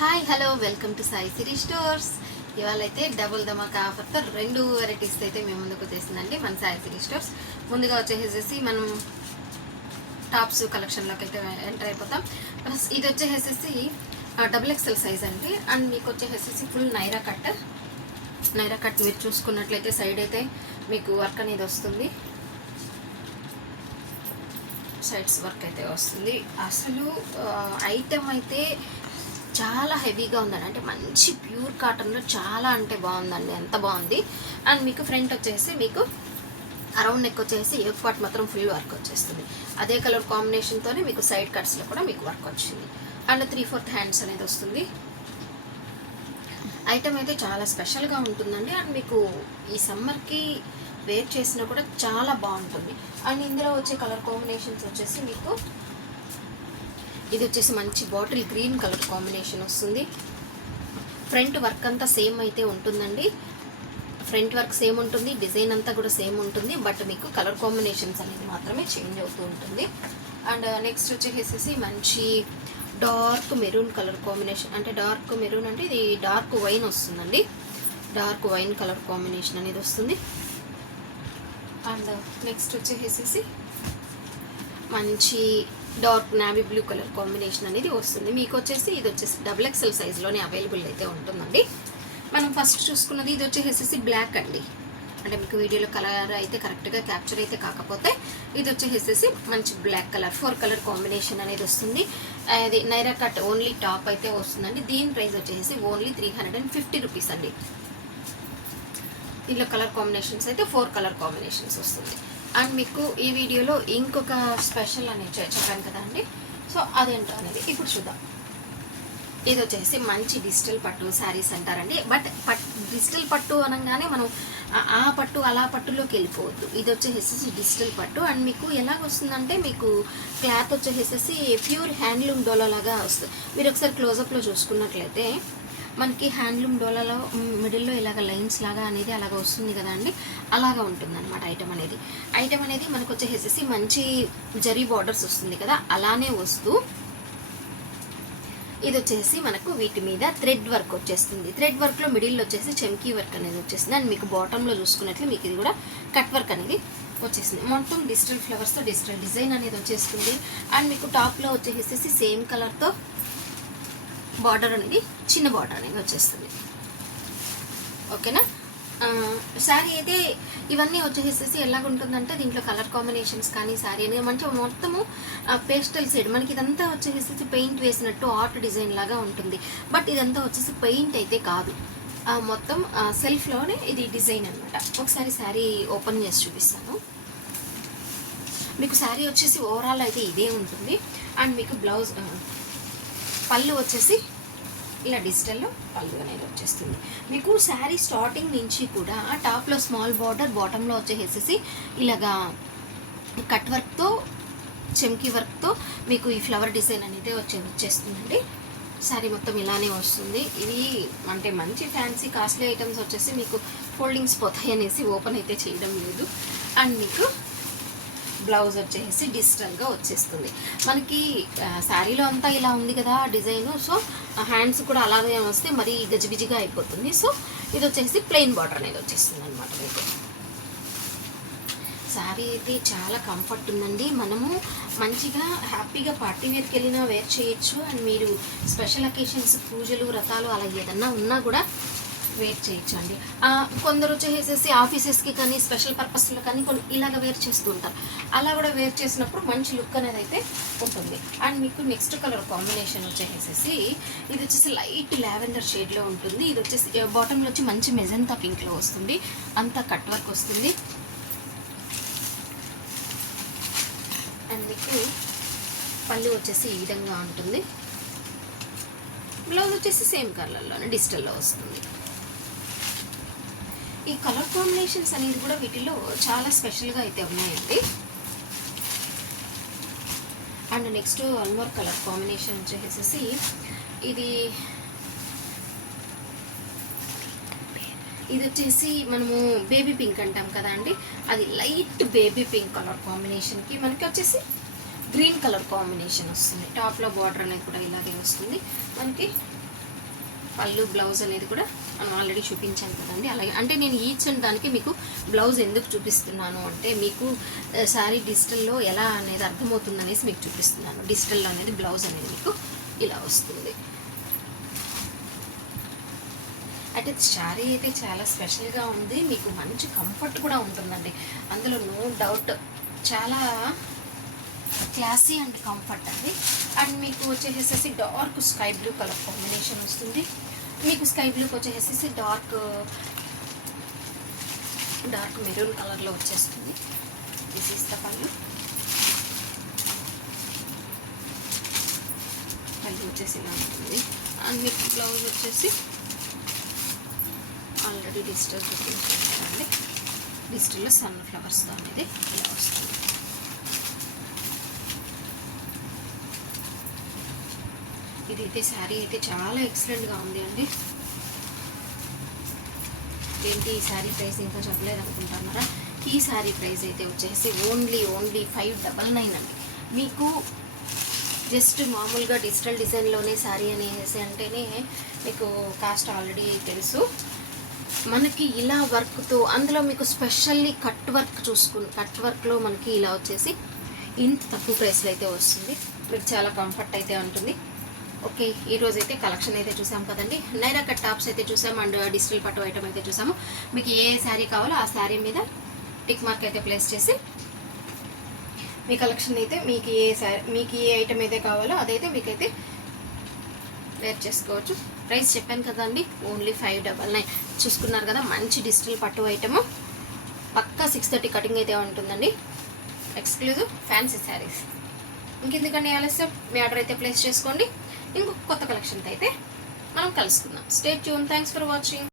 Hi hello welcome to Sai Siri stores. ఇవాళ అయితే double ధమాకా ఆఫర్తో 2 varieties అయితే మేము ముందుకు వచ్చేసిందండి మన సాయి సిరీ స్టోర్స్. ముందుగా వచ్చేసేసి మనం టాప్స్ కలెక్షన్లోకి అయితే ఎంటర్ అయిపోతాం. ఇది వచ్చేసేసి XXL సైజ్ అండి. అండ్ మీకు వచ్చేసేసి ఫుల్ నైరా కట్ మీరు చూసుకున్నట్లయితే సైడ్ అయితే మీకు వర్క్ అనేది వస్తుంది, సైడ్స్ వర్క్ అయితే వస్తుంది. అసలు ఐటమ్ అయితే చాలా హెవీగా ఉందండి, అంటే మంచి ప్యూర్ కాటన్లో చాలా అంటే బాగుందండి, ఎంత బాగుంది. అండ్ మీకు ఫ్రంట్ వచ్చేసి మీకు అరౌండ్ నెక్ వచ్చేసి యోక్ పార్ట్ మాత్రం ఫుల్ వర్క్ వచ్చేస్తుంది. అదే కలర్ కాంబినేషన్తోనే మీకు సైడ్ కట్స్లో కూడా మీకు వర్క్ వచ్చింది. అండ్ 3/4 హ్యాండ్స్ అనేది వస్తుంది. ఐటమ్ అయితే చాలా స్పెషల్గా ఉంటుందండి. అండ్ మీకు ఈ సమ్మర్కి వేర్ చేసినా కూడా చాలా బాగుంటుంది. అండ్ ఇందులో వచ్చే కలర్ కాంబినేషన్స్ వచ్చేసి మీకు ఇది వచ్చేసి మంచి బాటిల్ గ్రీన్ కలర్ కాంబినేషన్ వస్తుంది. ఫ్రంట్ వర్క్ అంతా సేమ్ అయితే ఉంటుందండి, ఫ్రంట్ వర్క్ సేమ్ ఉంటుంది, డిజైన్ అంతా కూడా సేమ్ ఉంటుంది. బట్ మీకు కలర్ కాంబినేషన్స్ అనేది మాత్రమే చేంజ్ అవుతూ ఉంటుంది. అండ్ నెక్స్ట్ వచ్చేసేసి మంచి డార్క్ మెరూన్ కలర్ కాంబినేషన్, అంటే డార్క్ మెరూన్ అంటే ఇది డార్క్ వైన్ వస్తుందండి, డార్క్ వైన్ కలర్ కాంబినేషన్ అనేది వస్తుంది. అండ్ నెక్స్ట్ వచ్చేసేసి మంచి dark navy blue colour combination అనేది వస్తుంది. మీకు వచ్చేసి ఇది వచ్చేసి XXL సైజ్లోనే అవైలబుల్ అయితే ఉంటుందండి. మనం ఫస్ట్ చూసుకున్నది ఇది వచ్చేసేసి బ్లాక్ అండి, అంటే మీకు వీడియోలో కలర్ అయితే కరెక్ట్గా క్యాప్చర్ అయితే కాకపోతే ఇది వచ్చేసేసి మంచి బ్లాక్ కలర్ 4 కలర్ కాంబినేషన్ అనేది వస్తుంది. అది నైరా కట్ ఓన్లీ టాప్ అయితే వస్తుందండి. దీని ప్రైస్ వచ్చేసి ఓన్లీ 350 రూపీస్ అండి. దీనిలో కలర్ కాంబినేషన్స్ అయితే 4 కలర్ కాంబినేషన్స్ వస్తుంది. అండ్ మీకు ఈ వీడియోలో ఇంకొక స్పెషల్ అనేది చెప్పాను కదా అండి, సో అదేంటో అనేది ఇప్పుడు చూద్దాం. ఇది వచ్చేసి మంచి డిజిటల్ పట్టు శారీస్ అంటారండి. బట్ డిజిటల్ పట్టు అనగానే మనం ఆ పట్టు అలా పట్టులోకి వెళ్ళిపోవద్దు. ఇది వచ్చేసేసి డిజిటల్ పట్టు. అండ్ మీకు ఎలాగ వస్తుందంటే మీకు క్లాత్ వచ్చేసేసి ప్యూర్ హ్యాండ్లూమ్ డోలా లాగా వస్తుంది. మీరు ఒకసారి క్లోజప్లో చూసుకున్నట్లయితే మనకి హ్యాండ్లూమ్ డోలాలో మిడిల్లో ఇలాగ లైన్స్ లాగా అనేది అలాగ వస్తుంది కదా అండి, అలాగా ఉంటుందన్నమాట ఐటమ్ అనేది మనకు వచ్చేసేసి మంచి జరీ బార్డర్స్ వస్తుంది కదా, అలానే వస్తూ ఇది వచ్చేసి మనకు వీటి మీద థ్రెడ్ వర్క్ వచ్చేస్తుంది. థ్రెడ్ వర్క్లో మిడిల్లో వచ్చేసి చమ్కీ వర్క్ అనేది వచ్చేస్తుంది. అండ్ మీకు బాటంలో చూసుకున్నట్లు మీకు ఇది కూడా కట్ వర్క్ అనేది వచ్చేసింది. మొత్తం డిజిటల్ ఫ్లవర్స్తో డిజిటల్ డిజైన్ అనేది వచ్చేస్తుంది. అండ్ మీకు టాప్లో వచ్చేసేసి సేమ్ కలర్తో బార్డర్ అనేది చిన్న బార్డర్ అనేది వచ్చేస్తుంది. ఓకేనా. శారీ అయితే ఇవన్నీ వచ్చేసేసి ఎలాగుంటుందంటే దీంట్లో కలర్ కాంబినేషన్స్ కానీ శారీ అనేది మంచిగా మొత్తము పేస్టల్ సైడ్ మనకి ఇదంతా వచ్చేసేసి పెయింట్ వేసినట్టు ఆర్ట్ డిజైన్ లాగా ఉంటుంది. బట్ ఇదంతా వచ్చేసి పెయింట్ అయితే కాదు, మొత్తం సెల్ఫ్లోనే ఇది డిజైన్ అనమాట. ఒకసారి శారీ ఓపెన్ చేసి చూపిస్తాను మీకు. శారీ వచ్చేసి ఓవరాల్ అయితే ఇదే ఉంటుంది. అండ్ మీకు బ్లౌజ్ పళ్ళు వచ్చేసి ఇలా డిజిటల్లో పళ్ళు అనేది వచ్చేస్తుంది. మీకు శారీ స్టార్టింగ్ నుంచి కూడా టాప్లో స్మాల్ బార్డర్, బాటంలో వచ్చేసేసి ఇలాగా కట్ వర్క్తో చెమ్కీ వర్క్తో మీకు ఈ ఫ్లవర్ డిజైన్ అనేది వచ్చేస్తుందండి. శారీ మొత్తం ఇలానే వస్తుంది. ఇవి అంటే మంచి ఫ్యాన్సీ కాస్ట్లీ ఐటమ్స్ వచ్చేసి మీకు ఫోల్డింగ్స్ పోతాయి అనేసి ఓపెన్ అయితే చేయడం లేదు. అండ్ మీకు బ్లౌజ్ వచ్చేసి డిజిటల్గా వచ్చేస్తుంది. మనకి శారీలో అంతా ఇలా ఉంది కదా డిజైను, సో హ్యాండ్స్ కూడా అలాగే వస్తే మరీ గజిబిజిగా అయిపోతుంది. సో ఇది వచ్చేసి ప్లెయిన్ బార్డర్ అనేది వచ్చేస్తుంది అనమాట. మీకు శారీ అయితే చాలా కంఫర్ట్ ఉందండి. మనము మంచిగా హ్యాపీగా పార్టీ వేర్కి వెళ్ళినా వేర్ చేయొచ్చు. అండ్ మీరు స్పెషల్ అకేషన్స్, పూజలు, వ్రతాలు అలా ఏదన్నా ఉన్నా కూడా వేర్ చేయొచ్చు అండి. కొందరు వచ్చేసేసి ఆఫీసెస్కి కానీ స్పెషల్ పర్పస్లో కానీ కొన్ని ఇలాగ వేర్ చేస్తూ ఉంటారు. అలా కూడా వేర్ చేసినప్పుడు మంచి లుక్ అనేది అయితే ఉంటుంది. అండ్ మీకు నెక్స్ట్ కలర్ కాంబినేషన్ వచ్చేసేసి ఇది వచ్చేసి లైట్ లావెండర్ షేడ్లో ఉంటుంది. ఇది వచ్చేసి బాటంలో వచ్చి మంచి మెజంతా పింక్లో వస్తుంది, అంతా కట్ వర్క్ వస్తుంది. అండ్ మీకు పళ్ళు వచ్చేసి ఈ విధంగా ఉంటుంది. బ్లౌజ్ వచ్చేసి సేమ్ కలర్లోనే డిజిటల్లో వస్తుంది. ఈ కలర్ కాంబినేషన్స్ అనేది కూడా వీటిలో చాలా స్పెషల్గా అయితే ఉన్నాయండి. And next one more colour combination వచ్చేసేసి ఇది వచ్చేసి మనము బేబీ పింక్ అంటాం కదా అండి, అది లైట్ బేబీ పింక్ కలర్ కాంబినేషన్కి మనకి వచ్చేసి గ్రీన్ కలర్ కాంబినేషన్ వస్తుంది. టాప్లో బార్డర్ అనేది కూడా ఇలాగే వస్తుంది. మనకి పళ్ళు బ్లౌజ్ అనేది కూడా మనం ఆల్రెడీ చూపించాను కదండి. అలాగే అంటే నేను ఈచ్ దానికి మీకు బ్లౌజ్ ఎందుకు చూపిస్తున్నాను అంటే మీకు శారీ డిజిటల్లో ఎలా అనేది అర్థమవుతుంది అనేసి మీకు చూపిస్తున్నాను. డిజిటల్లో అనేది బ్లౌజ్ అనేది మీకు ఇలా వస్తుంది. అయితే శారీ అయితే చాలా స్పెషల్గా ఉంది, మీకు మంచి కంఫర్ట్ కూడా ఉంటుందండి, అందులో నో డౌట్. చాలా క్లాసీ అండ్ కంఫర్ట్ అండి. అండ్ మీకు వచ్చేసేసి dark sky blue colour combination వస్తుంది. మీకు స్కై బ్లూకి వచ్చేసేసి డార్క్ మెరూన్ కలర్లో వచ్చేస్తుంది. దిస్ ఈస్ ద పళ్ళు వచ్చేసి ఇలా ఉంటుంది. అండ్ మీకు బ్లౌజ్ వచ్చేసి ఆల్రెడీ డిజిటల్ చూపించానండి. డిజిటల్లో సన్ ఫ్లవర్స్తో అనేది ఇలా వస్తుంది. ఇదైతే శారీ అయితే చాలా ఎక్సలెంట్గా ఉంది అండి. ఏంటి ఈ శారీ ప్రైస్ ఇంకా చెప్పలేదు అనుకుంటున్నారా? ఈ శారీ ప్రైస్ అయితే వచ్చేసి ఓన్లీ 599 అండి. మీకు జస్ట్ మామూలుగా డిజిటల్ డిజైన్లోనే శారీ అనేసి అంటేనే మీకు కాస్ట్ ఆల్రెడీ తెలుసు. మనకి ఇలా వర్క్తో అందులో మీకు స్పెషల్లీ కట్ వర్క్లో మనకి ఇలా వచ్చేసి ఇంత తక్కువ ప్రైస్లో అయితే వస్తుంది. మీకు చాలా కంఫర్ట్ అయితే ఉంటుంది. ఓకే, ఈరోజు అయితే కలెక్షన్ అయితే చూసాం కదండి. నైరా కట్ టాప్స్ అయితే చూసాం అండ్ డిజిటల్ పట్టు ఐటమ్ అయితే చూసాము. మీకు ఏ శారీ కావాలో ఆ శారీ మీద టిక్ మార్క్ అయితే ప్లేస్ చేసి మీ కలెక్షన్ అయితే మీకు ఏ ఐటమ్ అయితే కావాలో అదైతే మీకైతే వేర్ చేసుకోవచ్చు. ప్రైస్ చెప్పాను కదండి, ఓన్లీ 599. చూసుకున్నారు కదా, మంచి డిజిటల్ పట్టు ఐటము, పక్కా 630 కటింగ్ అయితే ఉంటుందండి. Exclusive fancy saris. ఇంకెందుకండి ఆలస్యం, మీ ఆర్డర్ అయితే ప్లేస్ చేసుకోండి. ఇంకొక కొత్త కలెక్షన్తో అయితే మనం కలుసుకుందాం. Stay tune. Thanks for watching.